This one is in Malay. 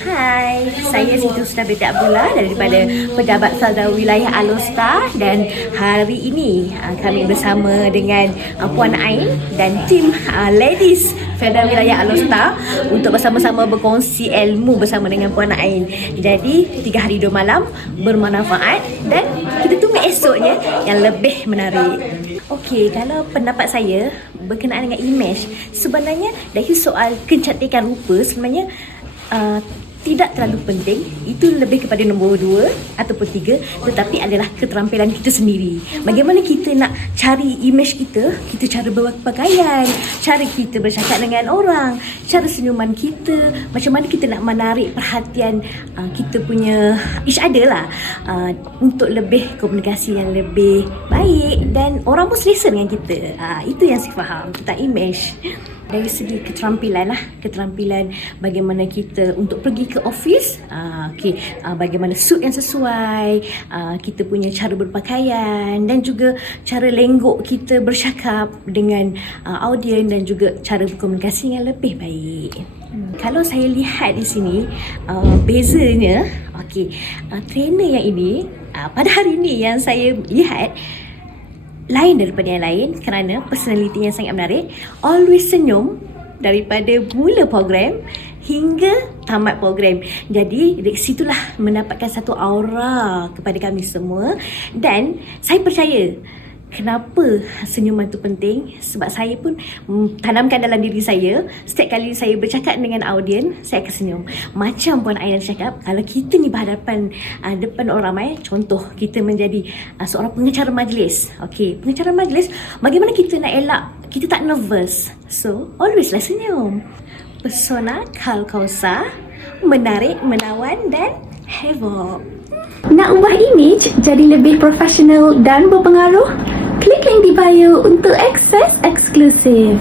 Hai, saya Siti Husna binti Abdullah daripada Pejabat Salda Wilayah Alor Star, dan hari ini kami bersama dengan Puan Ain dan tim Ladies Felda Wilayah Alor Star untuk bersama-sama berkongsi ilmu bersama dengan Puan Ain. Jadi 3 hari 2 malam bermanfaat dan kita tunggu esoknya yang lebih menarik. Okey, kalau pendapat saya berkenaan dengan image, sebenarnya dari soal kecantikan rupa sebenarnya tidak terlalu penting. Itu lebih kepada nombor 2 ataupun 3, tetapi adalah keterampilan kita sendiri. Bagaimana kita nak cari image kita, cara berpakaian, cara kita bercakap dengan orang, cara senyuman kita, macam mana kita nak menarik perhatian kita punya each other lah, untuk lebih komunikasi yang lebih baik dan orang pun selesa dengan kita. Itu yang saya faham tentang image. Dari segi keterampilan bagaimana kita untuk pergi ke office, bagaimana suit yang sesuai, kita punya cara berpakaian dan juga cara lenggok kita bercakap dengan audien dan juga cara berkomunikasi yang lebih baik. Kalau saya lihat di sini, bezanya, trainer yang ini, pada hari ini yang saya lihat lain daripada yang lain kerana personality yang sangat menarik, always senyum daripada mula program hingga tamat program. Jadi dari situlah mendapatkan satu aura kepada kami semua, dan saya percaya kenapa senyuman tu penting, sebab saya pun tanamkan dalam diri saya. Setiap kali saya bercakap dengan audien, saya akan senyum. Macam Puan Ain cakap, kalau kita ni berhadapan depan orang ramai, contoh kita menjadi seorang pengacara majlis. Pengacara majlis, bagaimana kita nak elak kita tak nervous? So, always lah senyum. Pesona Khal Kausa, menarik, menawan dan heboh. Nak ubah image jadi lebih profesional dan berpengaruh? Klik link di bio untuk akses eksklusif.